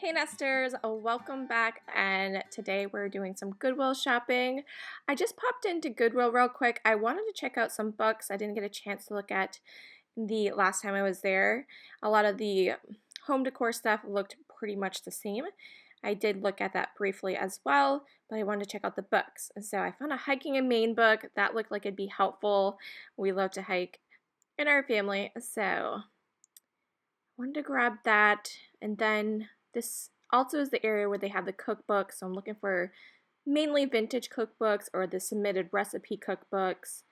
Hey Nesters, welcome back, and today we're doing some Goodwill shopping. I just popped into Goodwill real quick. I wanted to check out some books I didn't get a chance to look at the last time I was there. A lot of the home decor stuff looked pretty much the same. I did look at that briefly as well, but I wanted to check out the books. And so I found a hiking in Maine book that looked like it'd be helpful. We love to hike in our family, so wanted to grab that. And then this also is the area where they have the cookbooks, so I'm looking for mainly vintage cookbooks or the submitted recipe cookbooks,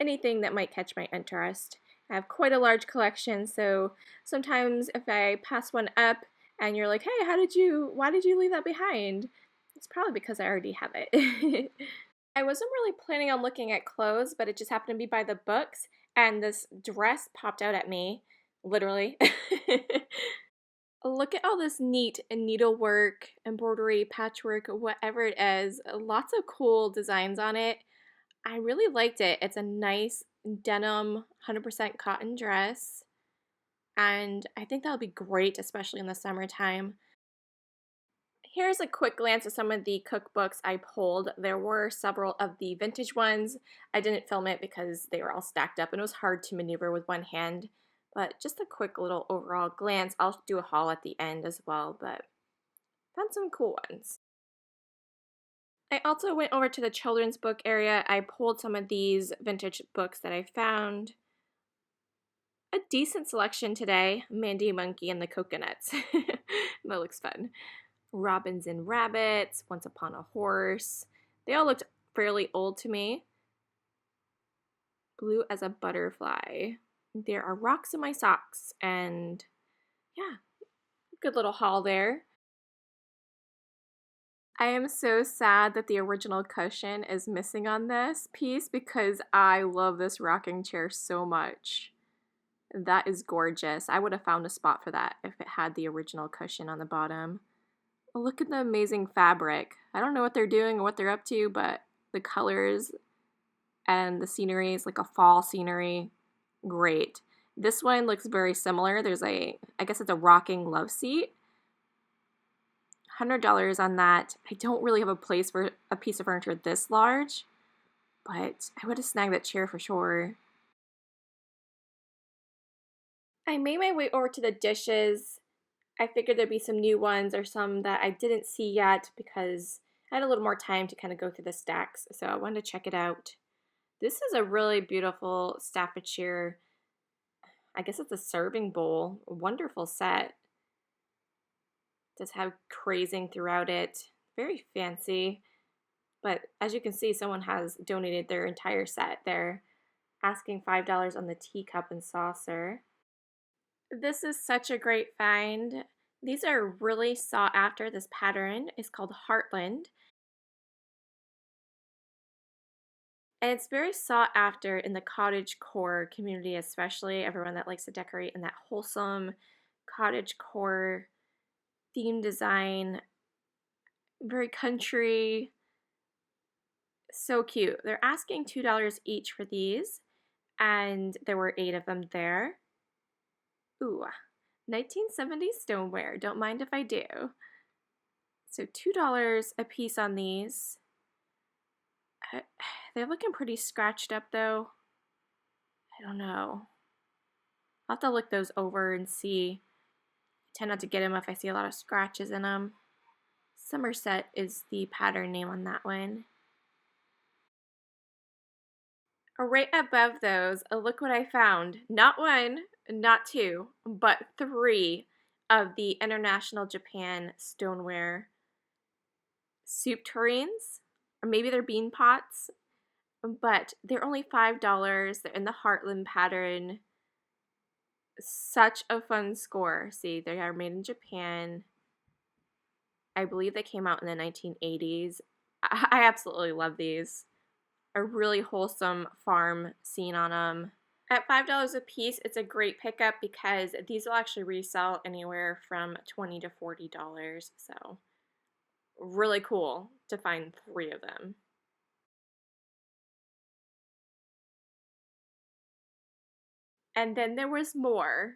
anything that might catch my interest. I have quite a large collection, so sometimes if I pass one up and you're like, hey, why did you leave that behind? It's probably because I already have it. I wasn't really planning on looking at clothes, but it just happened to be by the books, and this dress popped out at me, literally. Look at all this neat needlework, embroidery, patchwork, whatever it is. Lots of cool designs on it. I really liked it. It's a nice denim, 100% cotton dress, and I think that'll be great, especially in the summertime. Here's a quick glance at some of the cookbooks I pulled. There were several of the vintage ones. I didn't film it because they were all stacked up and it was hard to maneuver with one hand. But just a quick little overall glance. I'll do a haul at the end as well, but found some cool ones. I also went over to the children's book area. I pulled some of these vintage books that I found. A decent selection today. Mandy Monkey and the Coconuts. That looks fun. Robins and Rabbits, Once Upon a Horse. They all looked fairly old to me. Blue as a Butterfly. There are Rocks in My Socks, and yeah, good little haul there. I am so sad that the original cushion is missing on this piece because I love this rocking chair so much. That is gorgeous. I would have found a spot for that if it had the original cushion on the bottom. Look at the amazing fabric. I don't know what they're doing or what they're up to, but the colors and the scenery is like a fall scenery. Great. This one looks very similar. There's I guess it's a rocking love seat. $100 on that. I don't really have a place for a piece of furniture this large, but I would have snagged that chair for sure. I made my way over to the dishes. I figured there'd be some new ones or some that I didn't see yet because I had a little more time to kind of go through the stacks, so I wanted to check it out. This is a really beautiful Staffordshire, I guess it's a serving bowl. A wonderful set. It does have crazing throughout it. Very fancy. But as you can see, someone has donated their entire set. They're asking $5 on the teacup and saucer. This is such a great find. These are really sought after. This pattern is called Heartland. And it's very sought after in the cottagecore community, especially everyone that likes to decorate in that wholesome cottagecore theme design. Very country. So cute. They're asking $2 each for these, and there were 8 of them there. Ooh, 1970s stoneware. Don't mind if I do. So $2 a piece on these. They're looking pretty scratched up though. I don't know. I'll have to look those over and see. I tend not to get them if I see a lot of scratches in them. Somerset is the pattern name on that one. Right above those, look what I found. Not one, not two, but 3 of the International Japan stoneware soup tureens, or maybe they're bean pots, but they're only $5. They're in the Heartland pattern. Such a fun score. See, they are made in Japan. I believe they came out in the 1980s. I absolutely love these. A really wholesome farm scene on them. At $5 a piece, it's a great pickup because these will actually resell anywhere from $20 to $40. So really cool to find 3 of them. And then there was more,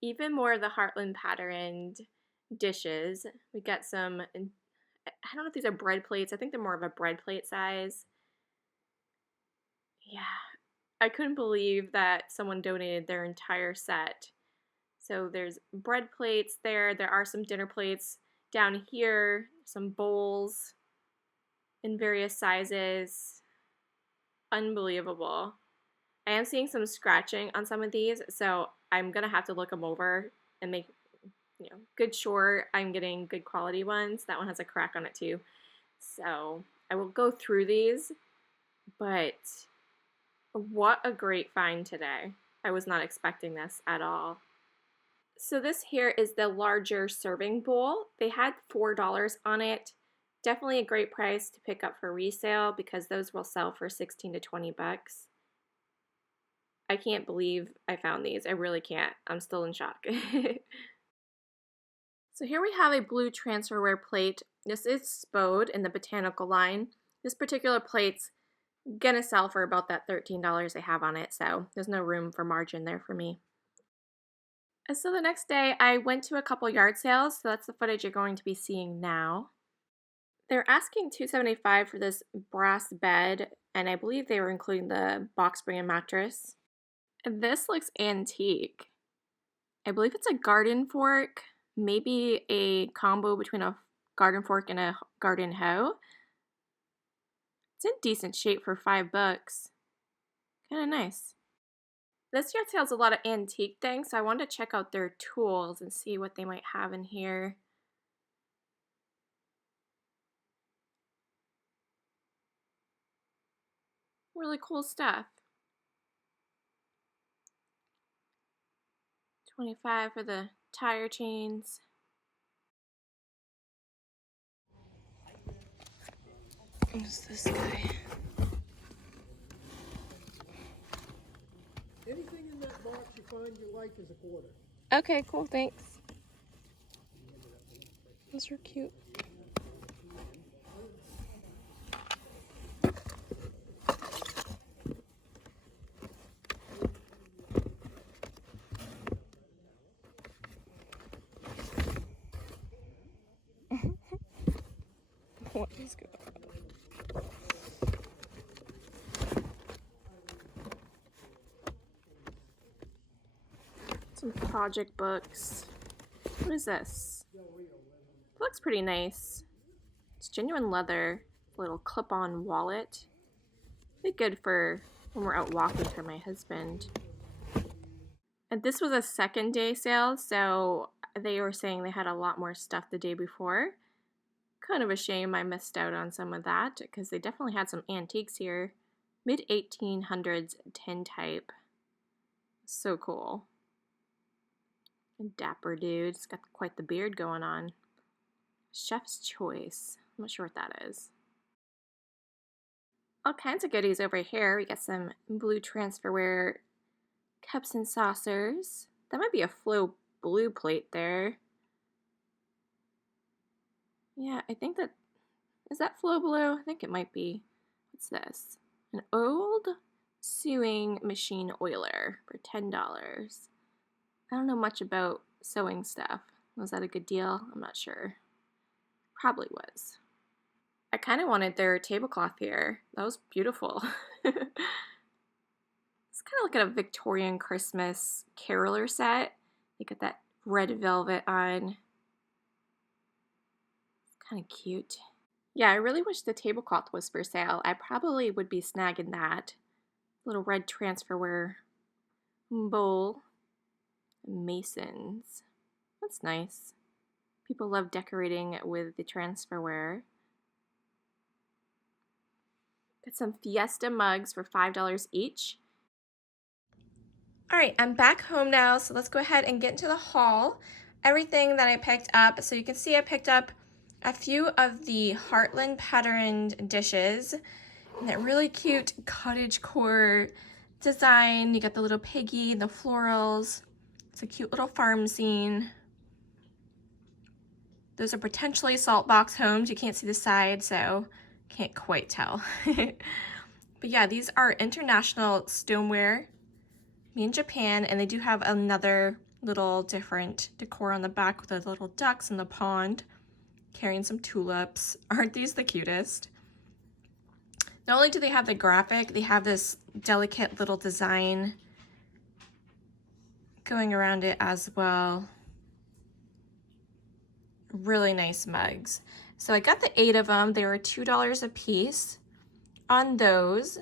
even more of the Heartland patterned. dishes. We got some, I don't know if these are bread plates. I think they're more of a bread plate size. Yeah, I couldn't believe that someone donated their entire set. So there's bread plates there. There are some dinner plates down here, some bowls in various sizes. Unbelievable. I am seeing some scratching on some of these, so I'm gonna have to look them over and make, good sure I'm getting good quality ones. That one has a crack on it too. So I will go through these, but what a great find today. I was not expecting this at all. So this here is the larger serving bowl. They had $4 on it. Definitely a great price to pick up for resale because those will sell for 16 to 20 bucks. I can't believe I found these. I really can't. I'm still in shock. So here we have a blue transferware plate. This is Spode in the botanical line. This particular plate's gonna sell for about that $13 they have on it, so there's no room for margin there for me. And so the next day I went to a couple yard sales, so that's the footage you're going to be seeing now. They're asking $275 for this brass bed, and I believe they were including the box spring and mattress. And this looks antique. I believe it's a garden fork, maybe a combo between a garden fork and a garden hoe. It's in decent shape for $5. Kind of nice. This yard sale has a lot of antique things, so I wanted to check out their tools and see what they might have in here. Really cool stuff. $25 for the tire chains. Who's this guy? Anything in that box you find you like is a quarter. Okay, cool, thanks. Those are cute. What is going on? Some project books. What is this? It looks pretty nice. It's genuine leather. Little clip-on wallet. Be good for when we're out walking for my husband. And this was a second day sale, so they were saying they had a lot more stuff the day before. Kind of a shame I missed out on some of that because they definitely had some antiques here. Mid-1800s tin type. So cool. A dapper dude. He's got quite the beard going on. Chef's Choice. I'm not sure what that is. All kinds of goodies over here. We got some blue transferware cups and saucers. That might be a Flow blue plate there. Yeah, I think that, is that Flow blue? I think it might be. What's this? An old sewing machine oiler for $10. I don't know much about sewing stuff. Was that a good deal? I'm not sure. Probably was. I kind of wanted their tablecloth here. That was beautiful. It's kind of like a Victorian Christmas caroler set. You got that red velvet on. It's kind of cute. Yeah, I really wish the tablecloth was for sale. I probably would be snagging that. Little red transferware bowl. Masons. That's nice. People love decorating with the transferware. Got some Fiesta mugs for $5 each. All right, I'm back home now, so let's go ahead and get into the haul. Everything that I picked up, so you can see I picked up a few of the Heartland patterned dishes. And that really cute cottagecore design. You got the little piggy, the florals. It's a cute little farm scene. Those are potentially salt box homes. You can't see the side, so can't quite tell. But yeah, these are international stoneware made in Japan, and they do have another little different decor on the back with the little ducks in the pond carrying some tulips. Aren't these the cutest? Not only do they have the graphic, they have this delicate little design going around it as well. Really nice mugs. So I got the 8 of them. They were $2 a piece on those.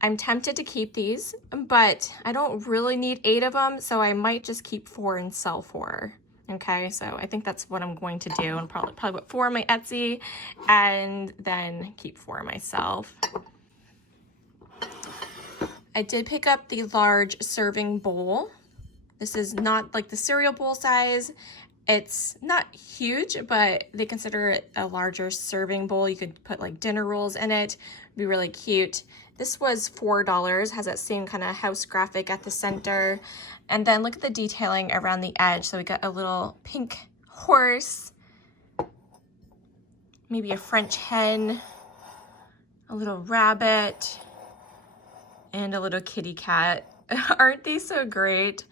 I'm tempted to keep these, but I don't really need 8 of them, so I might just keep 4 and sell 4. Okay, so I think that's what I'm going to do, and probably put 4 on my Etsy and then keep 4 myself. I did pick up the large serving bowl. This is not like the cereal bowl size. It's not huge, but they consider it a larger serving bowl. You could put like dinner rolls in it. It'd be really cute. This was $4, has that same kind of house graphic at the center. And then look at the detailing around the edge. So we got a little pink horse, maybe a French hen, a little rabbit, and a little kitty cat. Aren't they so great?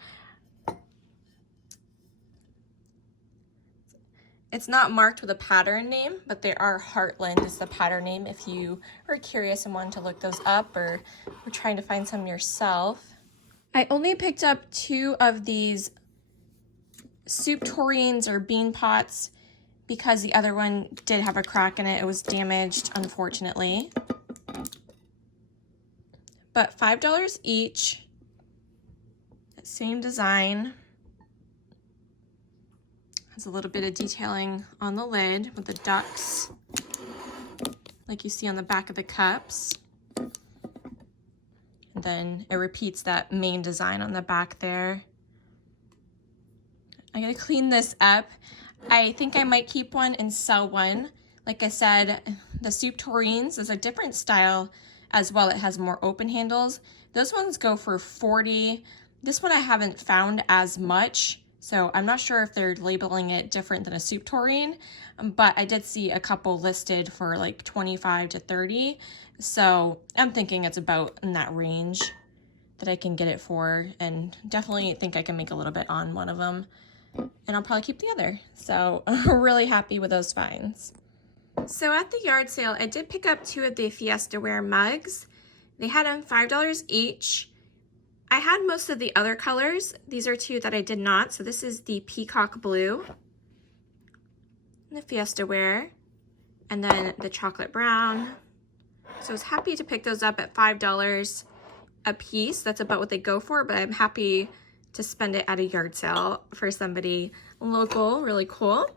It's not marked with a pattern name, but they are Heartland is the pattern name if you are curious and want to look those up or were trying to find some yourself. I only picked up 2 of these soup tureens or bean pots because the other one did have a crack in it. It was damaged, unfortunately. But $5 each. Same design. Has a little bit of detailing on the lid with the ducks, like you see on the back of the cups. And then it repeats that main design on the back there. I'm gonna clean this up. I think I might keep one and sell one. Like I said, the soup tureens is a different style as well. It has more open handles. Those ones go for $40. This one I haven't found as much, so I'm not sure if they're labeling it different than a soup tureen, but I did see a couple listed for like $25 to $30. So I'm thinking it's about in that range that I can get it for, and definitely think I can make a little bit on one of them, and I'll probably keep the other. So I'm really happy with those finds. So at the yard sale, I did pick up 2 of the Fiesta Ware mugs. They had them $5 each. I had most of the other colors. These are 2 that I did not. So this is the peacock blue, and the Fiesta Ware, and then the chocolate brown. So I was happy to pick those up at $5 a piece. That's about what they go for, but I'm happy to spend it at a yard sale for somebody local. Really cool.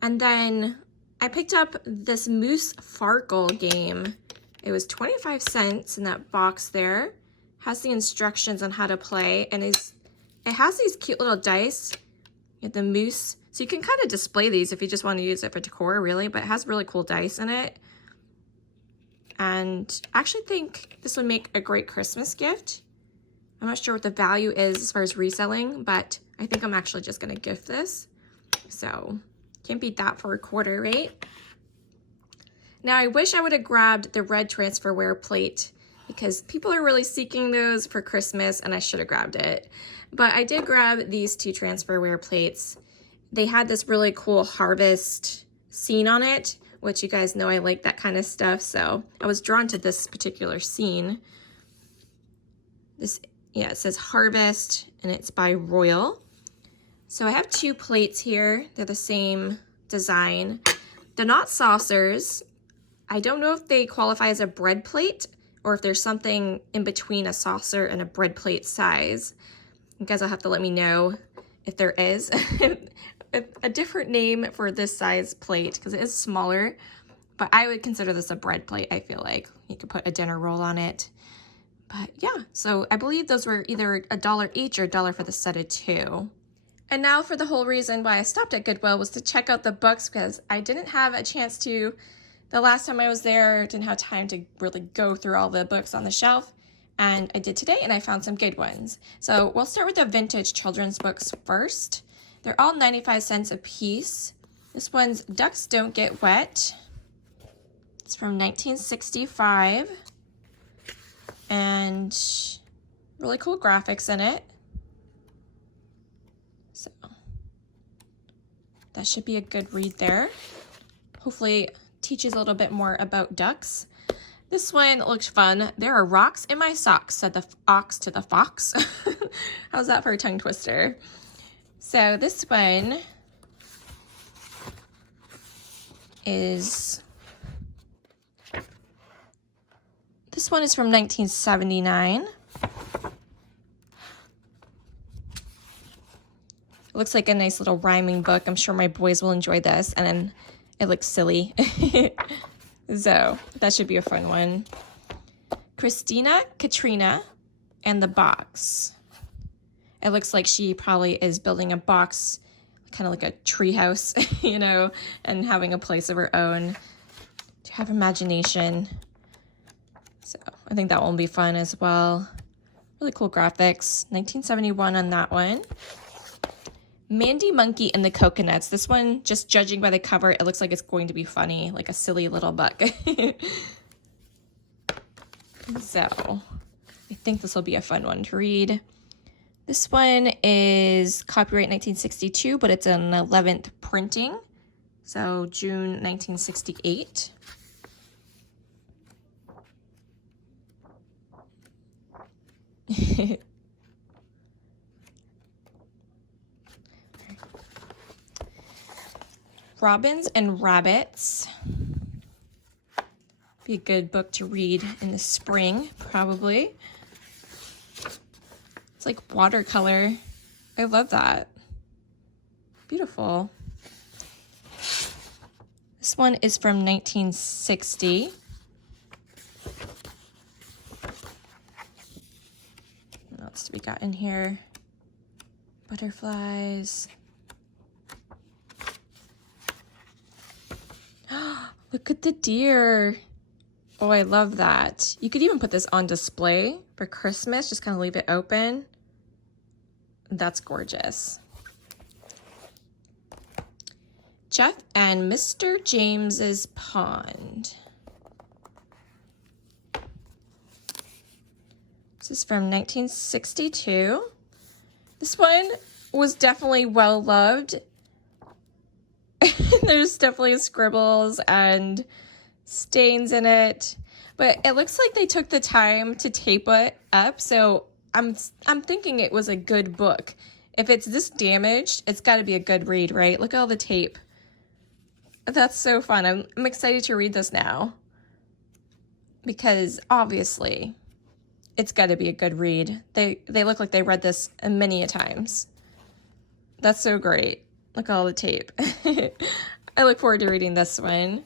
And then I picked up this Moose Farkle game. It was 25 cents in that box there. Has the instructions on how to play, and it has these cute little dice. You have the moose, so you can kind of display these if you just want to use it for decor, really, but it has really cool dice in it. And I actually think this would make a great Christmas gift. I'm not sure what the value is as far as reselling, but I think I'm actually just going to gift this. So can't beat that for a quarter, right? Now I wish I would have grabbed the red transferware plate because people are really seeking those for Christmas, and I should have grabbed it. But I did grab these 2 transferware plates. They had this really cool harvest scene on it, which you guys know I like that kind of stuff, so I was drawn to this particular scene. It says Harvest, and it's by Royal. So I have 2 plates here. They're the same design. They're not saucers. I don't know if they qualify as a bread plate or if there's something in between a saucer and a bread plate size. You guys will have to let me know if there is a different name for this size plate, because it is smaller, but I would consider this a bread plate. I feel like you could put a dinner roll on it. But yeah, so I believe those were either $1 each or $1 for the set of 2. And now for the whole reason why I stopped at Goodwill was to check out the books, because I didn't have a chance to. The last time I was there, didn't have time to really go through all the books on the shelf, and I did today, and I found some good ones. So we'll start with the vintage children's books first. They're all 95 cents a piece. This one's Ducks Don't Get Wet. It's from 1965, and really cool graphics in it. So that should be a good read there. Hopefully teaches a little bit more about ducks. This one looks fun. There are rocks in my socks, said the ox to the fox. How's that for a tongue twister? So this one is from 1979. It looks like a nice little rhyming book. I'm sure my boys will enjoy this. And then it looks silly. So that should be a fun one. Christina, Katrina, and the Box. It looks like she probably is building a box, kind of like a tree house, you know, and having a place of her own to have imagination. So I think that one will be fun as well. Really cool graphics. 1971 on that one. Mandy Monkey and the Coconuts. This one, just judging by the cover, it looks like it's going to be funny, like a silly little book. So I think this will be a fun one to read. This one is copyright 1962, but it's an 11th printing. So June 1968. Robins and Rabbits. Be a good book to read in the spring, probably. It's like watercolor. I love that. Beautiful. This one is from 1960. What else do we got in here? Butterflies. Look at the deer. Oh, I love that. You could even put this on display for Christmas. Just kind of leave it open. That's gorgeous. Jeff and Mr. James's Pond. This is from 1962. This one was definitely well loved. There's definitely scribbles and stains in it, but it looks like they took the time to tape it up, so I'm thinking it was a good book. If it's this damaged, it's got to be a good read, right? Look at all the tape. That's so fun. I'm excited to read this now because obviously it's got to be a good read. They look like they read this many a times. That's so great. Look at all the tape. I look forward to reading this one.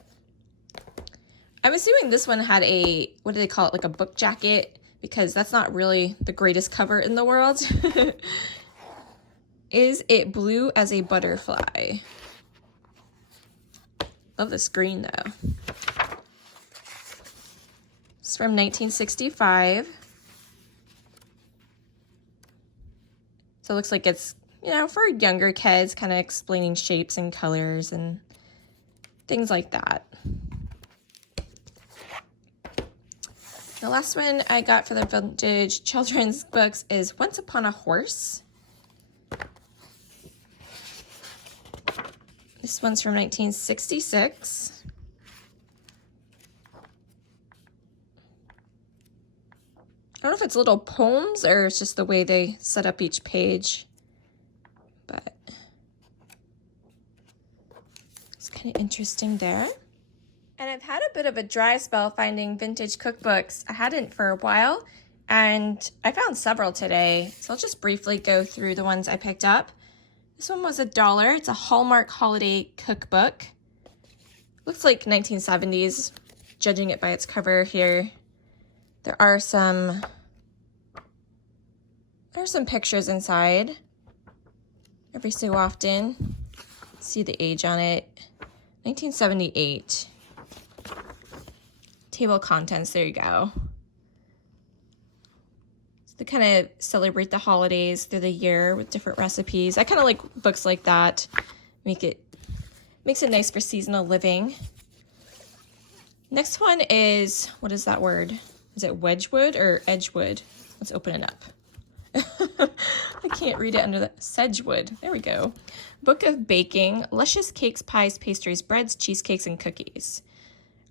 I'm assuming this one had a, what do they call it, like a book jacket, because that's not really the greatest cover in the world. Is it blue as a butterfly? Love this green though. It's from 1965. So it looks like it's, you know, for younger kids, kind of explaining shapes and colors and things like that. The last one I got for the vintage children's books is Once Upon a Horse. This one's from 1966. I don't know if it's little poems or it's just the way they set up each page, but it's kind of interesting there. And I've had a bit of a dry spell finding vintage cookbooks. I hadn't for a while, and I found several today, so I'll just briefly go through the ones I picked up. This one was $1. It's a Hallmark holiday cookbook. Looks like 1970s, judging it by its cover here. There are some pictures inside. Every so often, see the age on it. 1978. Table of contents, there you go. So they kind of celebrate the holidays through the year with different recipes. I kind of like books like that. Makes it nice for seasonal living. Next one is, what is that word? Is it Wedgwood or Edgewood? Let's open it up. I can't read it under the Sedgewood. There we go. Book of Baking, luscious cakes, pies, pastries, breads, cheesecakes, and cookies.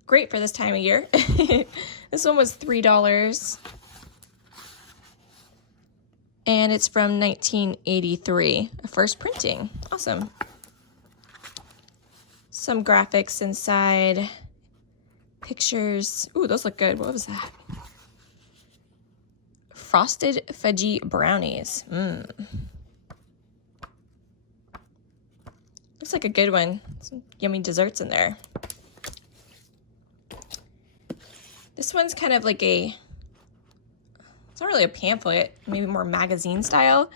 Great for this time of year. This one was $3. And it's from 1983, a first printing. Awesome. Some graphics inside. Pictures. Ooh, those look good. What was that? Frosted fudgy brownies. Looks like a good one. Some yummy desserts in there. This one's kind of like it's not really a pamphlet, maybe more magazine style.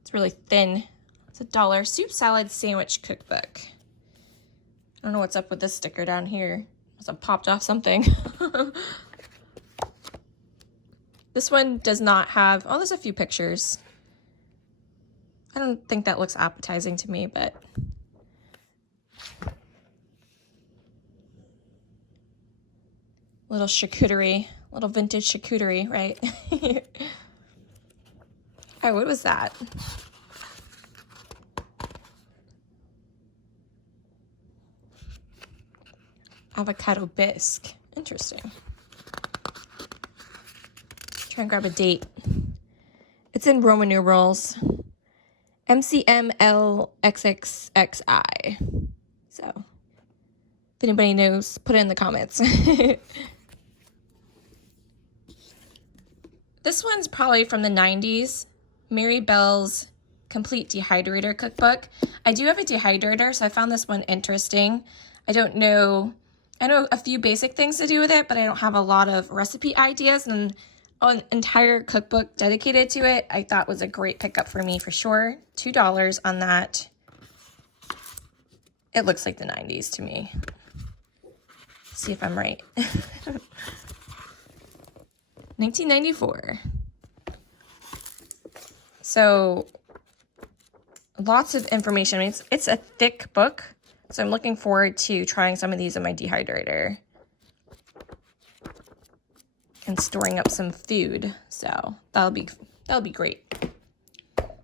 It's really thin. It's $1. Soup, salad, sandwich cookbook. I don't know what's up with this sticker down here. Must have popped off something. This one does not have, oh, there's a few pictures. I don't think that looks appetizing to me, but. Little charcuterie, little vintage charcuterie, right? Oh, what was that? Avocado bisque. Interesting. Try and grab a date. It's in Roman numerals. MCMLXXXI. So, if anybody knows, put it in the comments. This one's probably from the 90s. Mary Bell's Complete Dehydrator Cookbook. I do have a dehydrator, so I found this one interesting. I know a few basic things to do with it, but I don't have a lot of recipe ideas, and an entire cookbook dedicated to it I thought was a great pickup for me for sure. $2 on that. It looks like the 90s to me. See if I'm right. 1994. So lots of information. I mean, it's a thick book, so I'm looking forward to trying some of these in my dehydrator and storing up some food. So that'll be great. All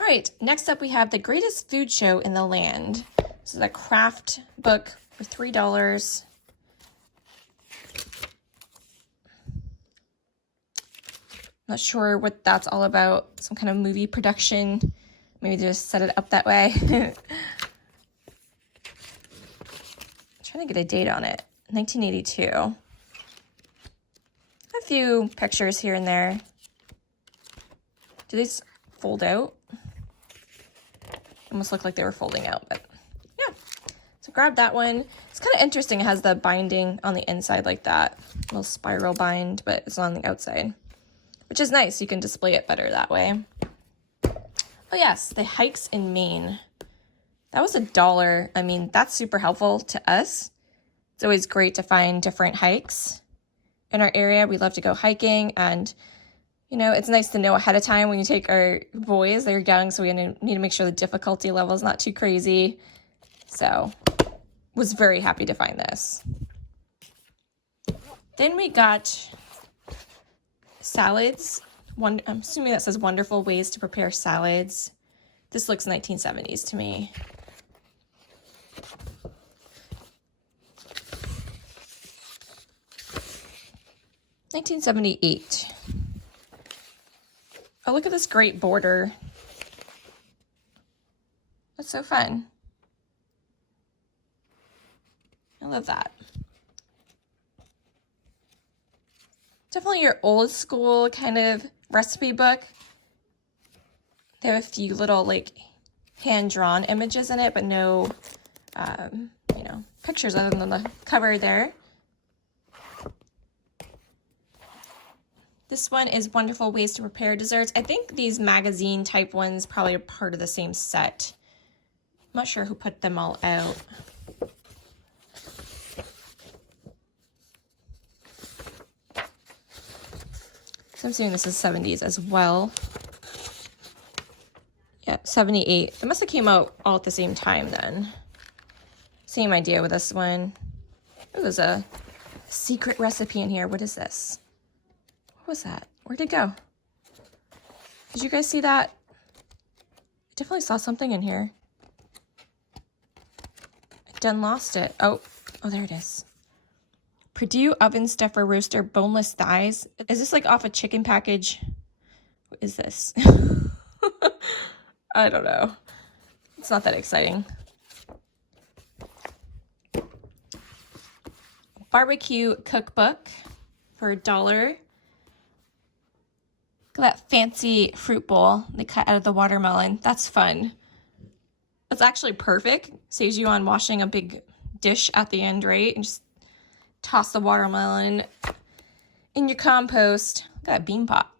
right, next up we have The Greatest Food Show in the Land. This is a craft book for $3. Not sure what that's all about. Some kind of movie production. Maybe they just set it up that way. Trying to get a date on it. 1982. A few pictures here and there. Do these fold out? Almost look like they were folding out, but yeah. So grab that one. It's kind of interesting. It has the binding on the inside like that. A little spiral bind, but it's on the outside, which is nice. You can display it better that way. Oh yes, the hikes in Maine. That was $1. I mean, that's super helpful to us. It's always great to find different hikes in our area. We love to go hiking, and you know, it's nice to know ahead of time when you take our boys. They're young, so we need to make sure the difficulty level is not too crazy. So, was very happy to find this. Then we got salads. I'm assuming that says wonderful ways to prepare salads. This looks 1970s to me. $1978. Oh, look at this great border. That's so fun. I love that. Definitely your old school kind of recipe book. They have a few little like hand-drawn images in it, but no, pictures other than the cover there. This one is Wonderful Ways to Prepare Desserts. I think these magazine type ones probably are part of the same set. I'm not sure who put them all out. So I'm assuming this is 70s as well. Yeah, 78. It must have came out all at the same time then. Same idea with this one. Oh, there's a secret recipe in here. What is this? What was that? Where'd it go? Did you guys see that? I definitely saw something in here. I done lost it. Oh, there it is. Purdue oven stuffer roaster boneless thighs. Is this like off a chicken package? What is this? I don't know. It's not that exciting. Barbecue cookbook for $1. Look at that fancy fruit bowl they cut out of the watermelon. That's fun. That's actually perfect. Saves you on washing a big dish at the end, right? And just toss the watermelon in your compost. Look at that bean pot.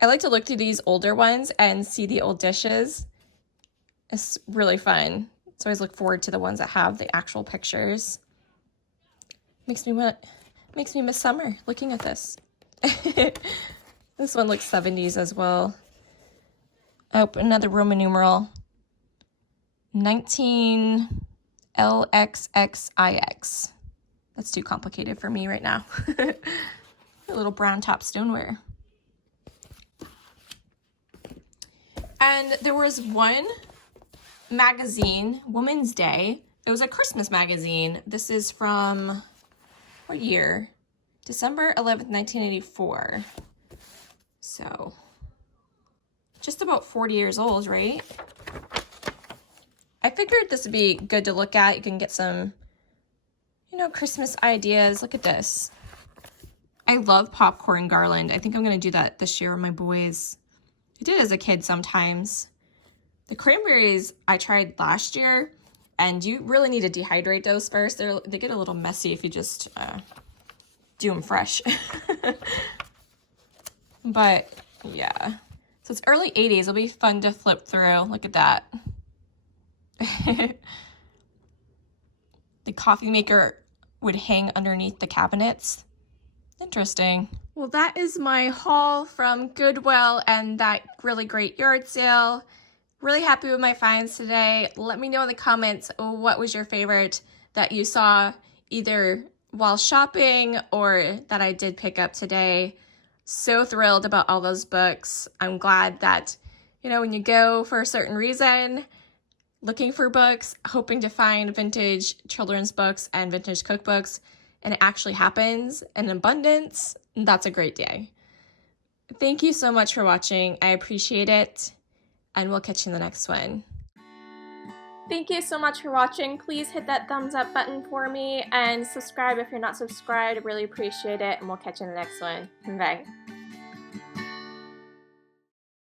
I like to look through these older ones and see the old dishes. It's really fun. So I always look forward to the ones that have the actual pictures. Makes me miss summer looking at this. This one looks 70s as well. Oh, another Roman numeral. 19 LXXIX. That's too complicated for me right now. A little brown top stoneware. And there was one magazine, Women's Day. It was a Christmas magazine. This is from, what year? December 11th, 1984. So, just about 40 years old, right? I figured this would be good to look at. You can get some, Christmas ideas. Look at this. I love popcorn garland. I think I'm going to do that this year with my boys. I did as a kid sometimes. The cranberries I tried last year, and you really need to dehydrate those first. They get a little messy if you just do them fresh. But yeah, so it's early 80s. It'll be fun to flip through. Look at that. The coffee maker would hang underneath the cabinets. Interesting. Well, that is my haul from Goodwill and that really great yard sale. Really happy with my finds today. Let me know in the comments what was your favorite that you saw either while shopping or that I did pick up today. So thrilled about all those books. I'm glad that, when you go for a certain reason, looking for books, hoping to find vintage children's books and vintage cookbooks, and it actually happens in abundance, that's a great day. Thank you so much for watching. I appreciate it, and we'll catch you in the next one. Thank you so much for watching. Please hit that thumbs up button for me and subscribe if you're not subscribed. I really appreciate it, and we'll catch you in the next one. Bye.